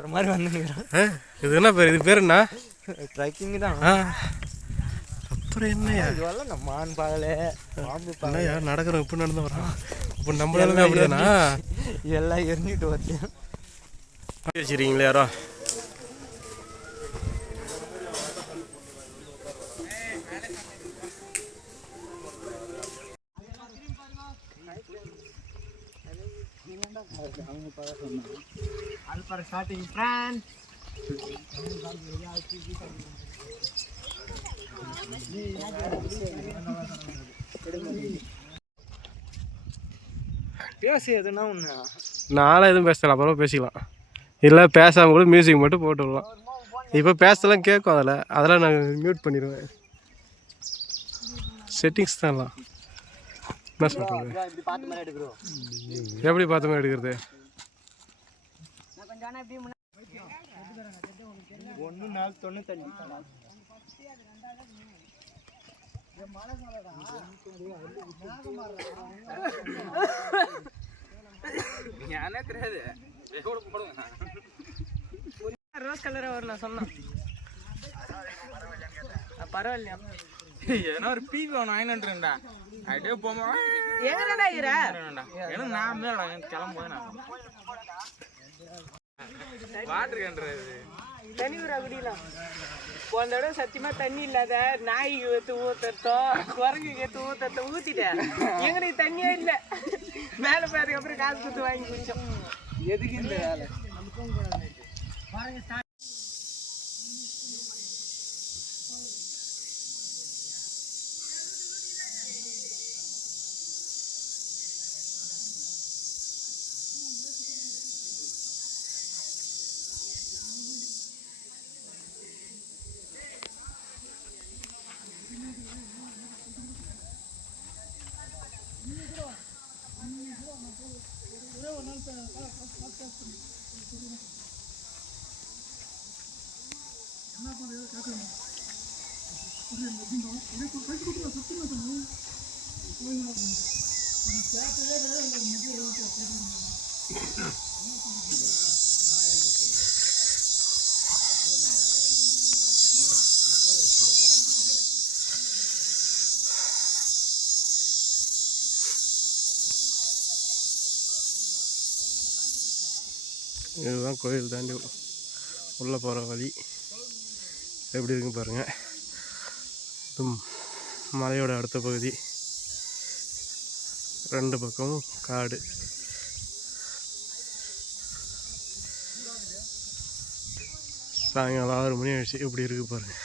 ஒரு மாதிரி வந்துருக்கிறேன். இது என்ன பேர்? இது பேர் என்ன? ட்ரெக்கிங் தான். அப்புறம் என்னையா இதுவெல்லாம் நம்ம மான் பாகலை பாம்பு பாகலையா நடக்கிறோம். இப்படி நடந்து வரோம். இப்போ நம்மளாலுமே அப்படிதானா? எல்லாம் எரிஞ்சிட்டு வருது. வச்சுருக்கீங்களா யாரோ? பேசி எதுனா ஒன்று நானும் எதுவும் பேசலாம், அப்புறம் பேசிக்கலாம். இல்லை பேசாமல் கூட மியூசிக் மட்டும் போட்டு விடலாம். இப்போ பேசலாம் கேட்கும். அதெல்லாம் நாங்கள் மியூட் பண்ணிடுவேன். செட்டிங்ஸ் தான்லாம். என்ன சொல்கிறது? எப்படி பார்த்த மாதிரி எடுக்கிறது? ஒன்று 490 தெரியாது. ரோஸ் கலராக வரும் நான் சொன்னேன். பரவாயில்லையா? ஏன்னா ஒரு பீ வேணும் 900டா. அப்படியே போமா எங்கடா இருக்கிற? ஏன்னா நான் மேல கிளம்புவேன். நான் வாட்டர் கண்டுறது தண்ணி ஊரா குடிக்கலாம். போன தடவை சத்தியமா தண்ணி இல்லாத நாய்க்கு எடுத்து ஊத்தத்தோம், குரங்குக்கு எடுத்து ஊத்தத்தை ஊத்திட்டேன். எங்களுக்கு தண்ணியே இல்லை. மேலே போயதுக்கு அப்புறம் காசு கொடுத்து வாங்கி குடிச்சோம். எதுக்கு இந்த வேலை? இதுதான் கோயில் தாண்டி உள்ளே போகிற வழி. எப்படி இருக்குன்னு பாருங்கள். இது மலையோட அடுத்த பகுதி. 2 பக்கமும் காடு. சாயங்காலம் 6 மணி ஆயிடுச்சு. எப்படி இருக்கு பாருங்க.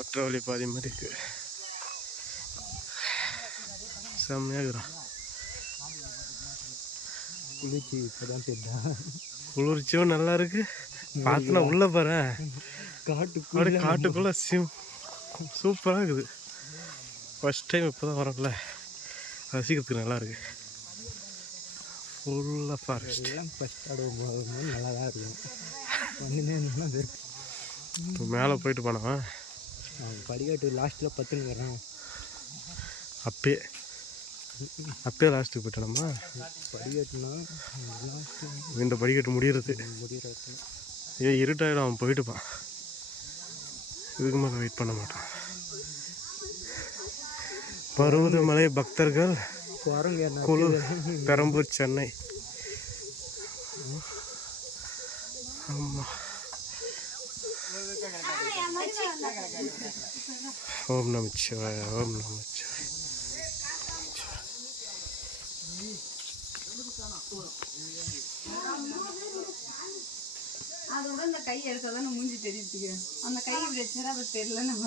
ஒற்றை வழி பாதி மாதிரி இருக்கு. செம்மையாக இருக்கிறான். குளிர்ச்சி இப்போதான் தெரியுதா? குளிர்ச்சியும் நல்லா இருக்கு. பார்த்தனா உள்ள பாரு, காட்டுக்குள்ள சூப்பராக இருக்குது. ஃபர்ஸ்ட் டைம் இப்போ தான் வரோம்ல, ரசிக்கிறதுக்கு நல்லா இருக்கு. ஃபுல்லாக ஃபாரஸ்ட். ஃபஸ்ட் ஆடும்போது நல்லா தான் இருக்கும். ஒன்றுமே இருந்தாலும் இப்போ மேலே போயிட்டு போனோம். படிக்கட்டு லாஸ்ட்டில் 10 வரேன். அப்பயே லாஸ்ட்டுக்கு போயிட்டோம்மா. படிக்கட்டுனா இந்த படிக்கட்டு முடிகிறது. ஏன் இருட்டாயிடும், அவன் போயிட்டுப்பான். இதுக்கு மேலே வெயிட் பண்ண மாட்டான். பருவதமலை பக்தர்கள் குழு, பெரம்பூர், சென்னை. ஆமாம். ஓம் நமச்சிவாய, ஓம் நமச்சிவாய. அதோட இந்த கை எடுத்தாதான் மூஞ்சி தெரியுது. அந்த கை இப்படி வச்சா அது தெரியல. நம்ம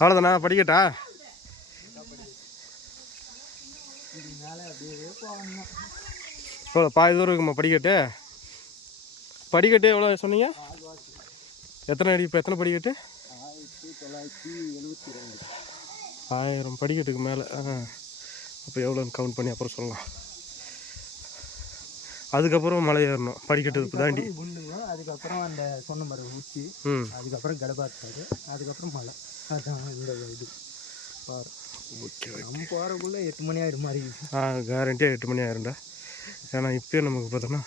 அவ்வளோதானா? படிக்கட்டா? எவ்வளோ பாதி தூரம் இருக்குமா படிக்கட்டு? படிக்கட்டு எவ்வளோ சொன்னீங்க? எத்தனை அடி? இப்போ எத்தனை படிக்கட்டு? 1972. 1000 படிக்கட்டுக்கு மேலே. அப்போ எவ்வளோன்னு கவுண்ட் பண்ணி அப்புறம் சொல்லலாம். அதுக்கப்புறம் மலை ஏறணும் படிக்கட்டு தாண்டி. அதுக்கப்புறம் அந்த சொன்ன மாதிரி ஊச்சி, அதுக்கப்புறம் கடபாத்தாரு, அதுக்கப்புறம் மலை. அதான் இந்த இது பாரு. ஓகே, நம்ம போகிறக்குள்ளே 8 மணி ஆகிடும் மாதிரி. கேரண்டியாக 8 மணி ஆயிரும்டா. ஏன்னா இப்போயே நமக்கு பார்த்தோன்னா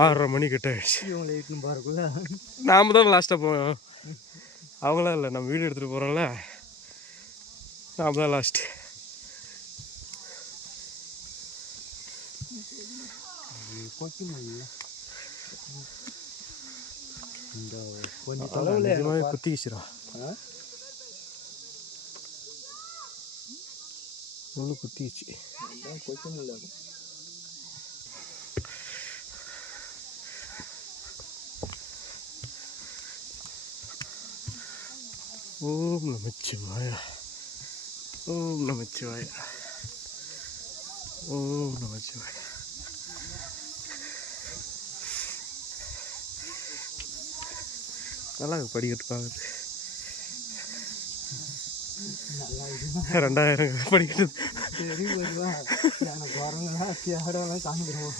6:30 மணி கிட்ட ஆயிடுச்சு. இவங்களை 8 போகிறக்குள்ள நாம் தான் லாஸ்ட்டாக போவோம். அவங்களாம் இல்லை, நம்ம வீடு எடுத்துகிட்டு போகிறோம்ல, நாம் தான் லாஸ்ட்டு. இந்த கொஞ்சம் அளவில் குத்திக்கிச்சுரா. ஒன்று குத்திச்சு கொஞ்சம் இல்லை. ஓம் நமச்சிவாய, ஓம் நமச்சிவாய, ஓம் நமச்சிவாய. நல்லா படிக்கட்டு பார்க்குது. 2000 படிக்கட்டு. சரி வருவா, எனக்கு வரவங்களாம் தேடலாம் காமிக்கிறோம்.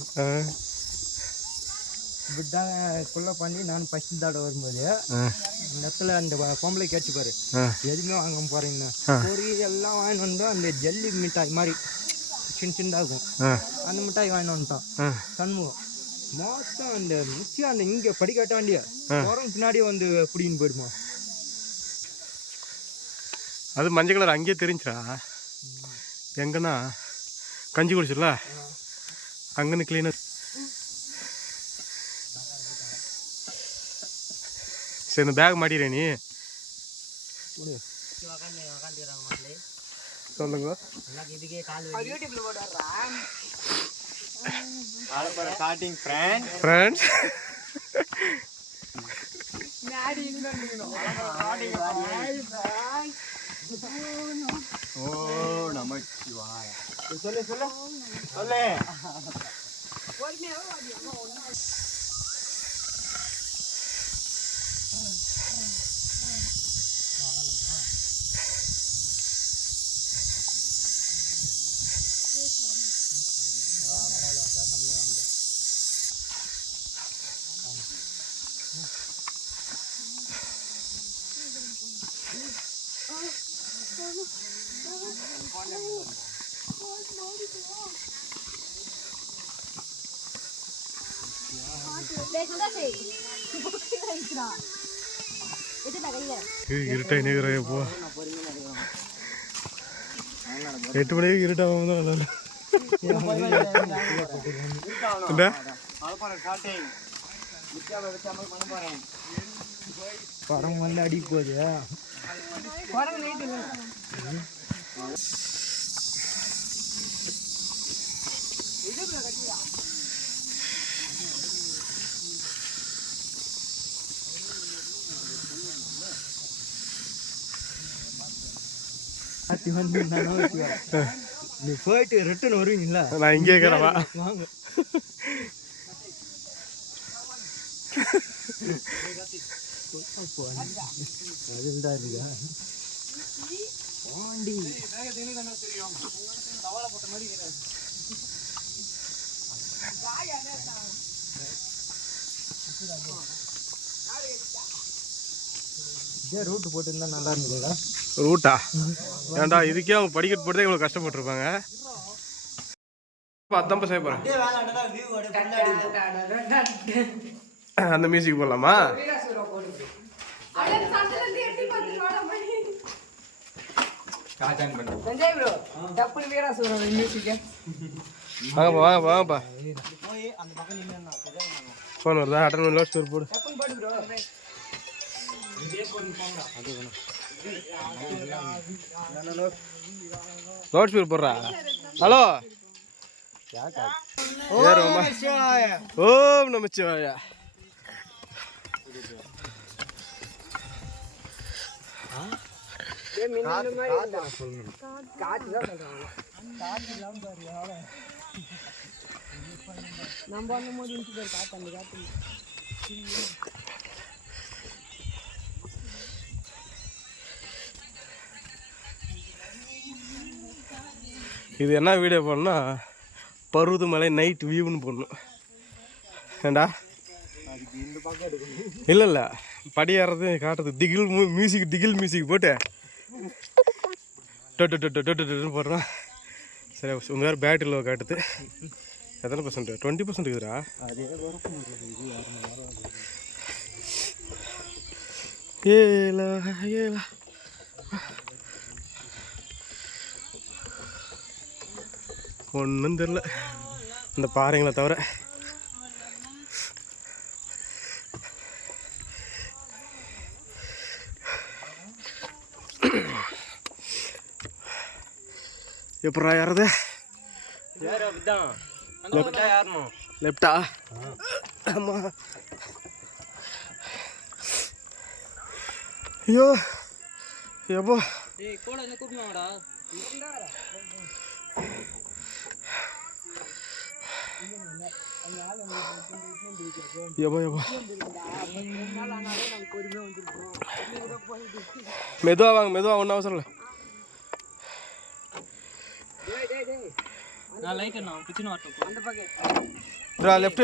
இப்படிதான் ஃபுல்லாக பண்ணி நான் ஃபஸ்ட் தடவை வரும்போது இந்த இடத்துல அந்த பொம்பளை கேட்டு பாரு, எதுவுமே வாங்க போகிறீங்கண்ணா, பொறி எல்லாம் வாங்கிட்டு வந்தோம். அந்த ஜல்லி மிட்டாய் மாதிரி சின்னதாகும், அந்த மிட்டாய் வாங்கிட்டு வந்துட்டோம். சண்முகம் மொத்தம் அந்த முக்கியம் அந்த இங்கே படிக்கட்ட வேண்டிய போகிறோம் பின்னாடியே வந்து பிடின்னு போயிடுமா. அது மஞ்சள் கலர் அங்கேயே தெரிஞ்சிடா. எங்கன்னா கஞ்சி குடிச்சிடல அங்கன்னு கிளீனர். சரி, இந்த பேக் மாட்டிடுறேன் நீ சொல்லுங்க. ஃப்ரெண்ட்ஸ் ஓ நமச்சிவாய. சொல்லு சொல்லு சொல்லு. இருட்டாக நிற்கிறேன் போ. 8 மணிக்கு இருட்டாகும் தான். படம் வந்து அடி போகுது. நீ போயிட்டு ரிட்டர்ன் வருவீங்களா? நான் இங்கே இருக்கிறவா வாங்க. அதுதான் இருக்கா பாண்டி ரூட்டு போட்டுருந்தா நல்லா இருந்ததுங்களா? ரூட்டா ஏன்டா இதுக்கே அவங்க படிக்கட்டு போட்டு இவ்வளோ கஷ்டப்பட்டுருப்பாங்க. அதான் செய்ய போகிறேன். அந்த மியூசிக் போடலாமா? வாங்கப்பா வாங்கப்பா வாங்கப்பா. ஃபோன் வருதா? அட்டன் பண்ணி லோட் ஸ்டோர் போடு. லோட் ஸ்பீக்கர் போடுறா. ஹலோ, ஓம் நமச்சிவாய. இது என்ன வீடியோ போடணும்னா பருவதமலை நைட் வியூன்னு போடணும். ஏண்டா இல்லை படி ஏறது காட்டுறது திகில் மியூசிக் போட்டு டொட்டுன்னு போடுறான். சரி உங்கள் வேறு பேட்டரி லோ காட்டுது. எத்தனை %? 20% இருக்குதுடா. ஏலா ஒன்றும் தெரில இந்த பாறைங்களை தவிர. எப்படா யாரது? லெஃப்டா? ஆமாம். ஐயோ எப்போ மெதுவா வாங்க, மெதுவா, ஒன்றும் அவசரம் இல்லை.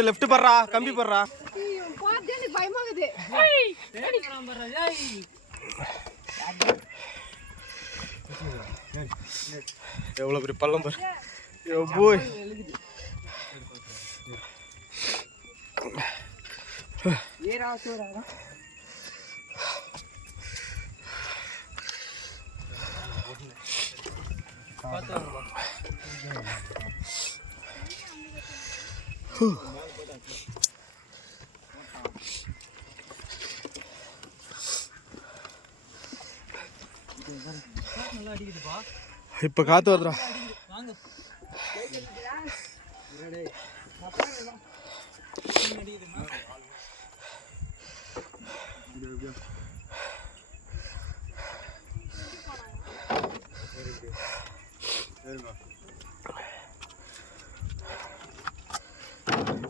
லெஃப்ட் பர்றா, கம்பி பர்றா. எவ்வளோ பெரிய பள்ளம் பாரு. போய் இப்போ காத்து வருதுடா.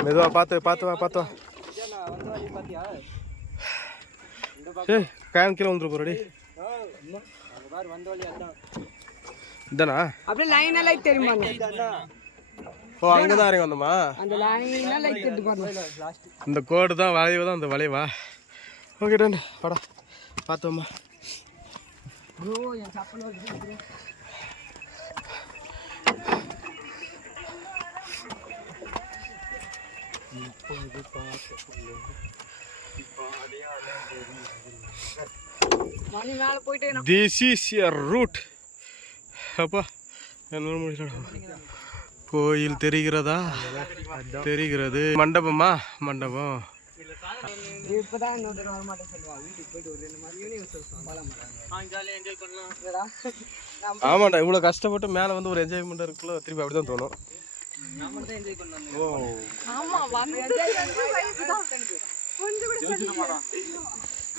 மெதுவா பார்த்து வா. ஏய் காயம் கீழே வந்துரு போறடி. இதானா? அப்படியே லைனா லைட் தெரியுமா? ஓ அங்கதான் இறங்கி வந்தோமா? அந்த லைனா லைட் தெரிஞ்சு பாருங்க. இந்த கோடு தான் வளைவு தான் அந்த வளைவா? ஓகே டன் வாடா பார்த்தோம்மா. ப்ரோ என் சப்பல் வருது. மணி மேலே போயிட்டே திஸ் இஸ் யர் ரூட். அப்பா என்ன முடியல. கோயில் தெரிகிறதா? தெரிகிறது. மண்டபமா? மண்டபம். இப்பதான் இன்னொரு வர மாட்டேன் சொல்லுவாங்க. வீட்டுக்கு போயிட்டு ஒரு 2 மாதிரி யூனிவர்சல் ஜாலியாக என்ஜாய் பண்ணலாம். ஆமாண்டா, இவ்வளோ கஷ்டப்பட்டு மேலே வந்து ஒரு என்ஜாய்மெண்ட் இருக்குல்ல, திருப்பி அப்படி தான் தோணும். என்ஜாய் பண்ணலாம். ஓ ஆமா வந்து கொஞ்சம் கூட சொல்லுங்க.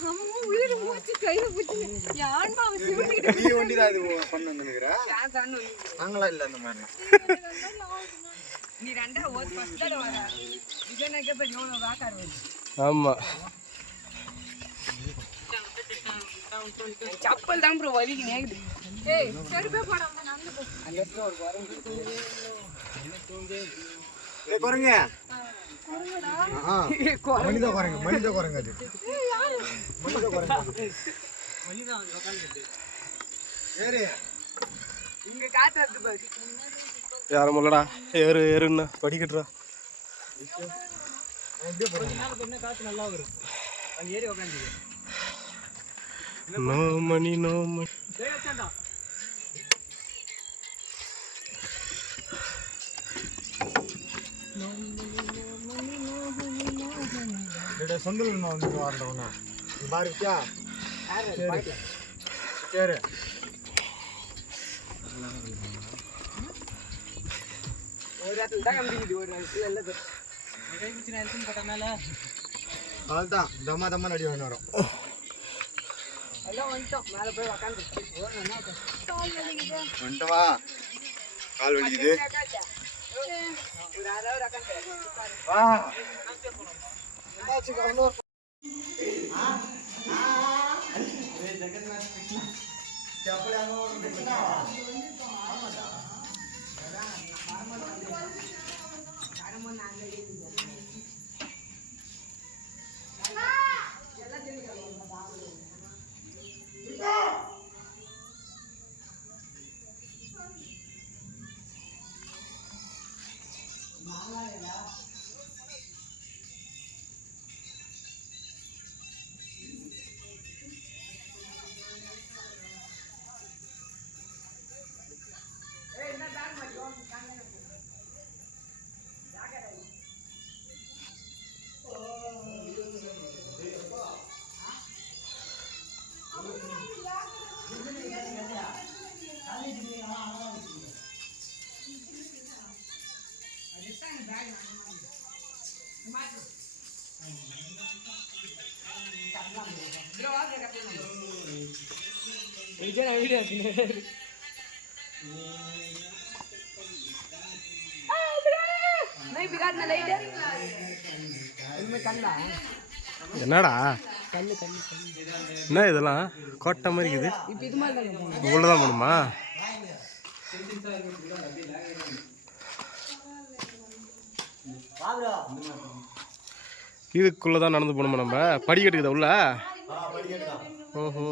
அம்மா உயிர் மூச்சு கையில பிடிச்சி யான்மா அவன் சிவனிக்கிட்ட நீ வண்டி தான் இது பண்ணு நினைக்கிறேன். நாங்களா இல்லை அந்த மாதிரி. நீ ரெண்டா ஒரு ஃபர்ஸ்ட் தடவை வர விஜயனக்கு போய் எவ்வளோ வாக்கார் வருது. ஆமாம் சப்பல் தான் ப்ரோ வலிக்கு நேக்குது. ஏய் செருப்பே போடாம நடந்து போ. அந்த இடத்துல ஒரு குரங்க மனித குரங்கு அது. மனித குரங்கு இங்க காத்து வருது பாரு. யாரும் இல்லடா. ஏறுன்னா படிக்கட்டுறா. காத்து நல்லா வரும். அங்க ஏறி உட்காந்து நோ மணி. சொந்தல் வந்து வரண்டவனா பாருக்கியா? சரி ஒரு இடத்துல தான் கம்பிக்குது, ஒரு இடத்துல இல்லை. கை பிடிச்சி நான் எடுத்துன்னு போட்ட மேலே அதுதான் தம்மா நடி வரும். எல்லாம் வந்துட்டோம். மேலே போய் உக்காந்து வந்துட்டு வா. கால் வலிக்குது. ஒரு 1/2 hour உக்காந்து வா. என்னடா என்ன இதெல்லாம் கோட்டை மாதிரி இருக்குது. உள்ளதான் போகணுமா? இதுக்குள்ளதான் நடந்து போகணுமா? நம்ம படிக்கட்டுக்குதா உள்ள? ஓஹோ,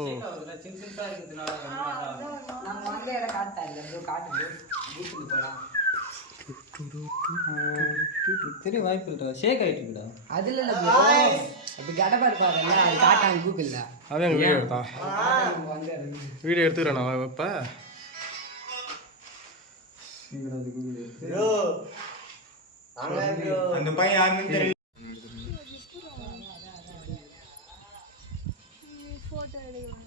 தெரிய வாய்ப்பு இல்லை. ஷேக் ஆகிட்டு அதுல கடப்பா இருப்பாங்கல்ல, அது காட்டாங்க கூகுள்ல. அதான் எங்கள் வீடியோ எடுத்தான். வீடியோ எடுத்துக்கிறேன் நான் இப்போ. அந்த பையன் யாருன்னு தெரியும். போட்டோ எடுக்கலாம்.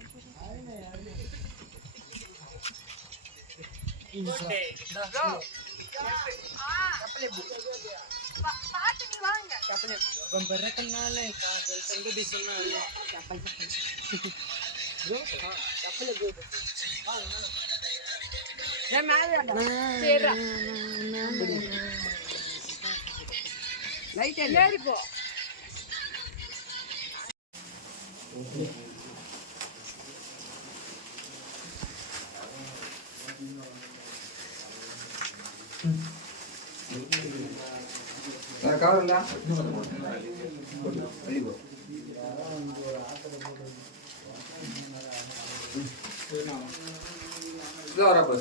ஏறிப்போ.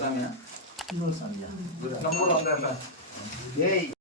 சாமியா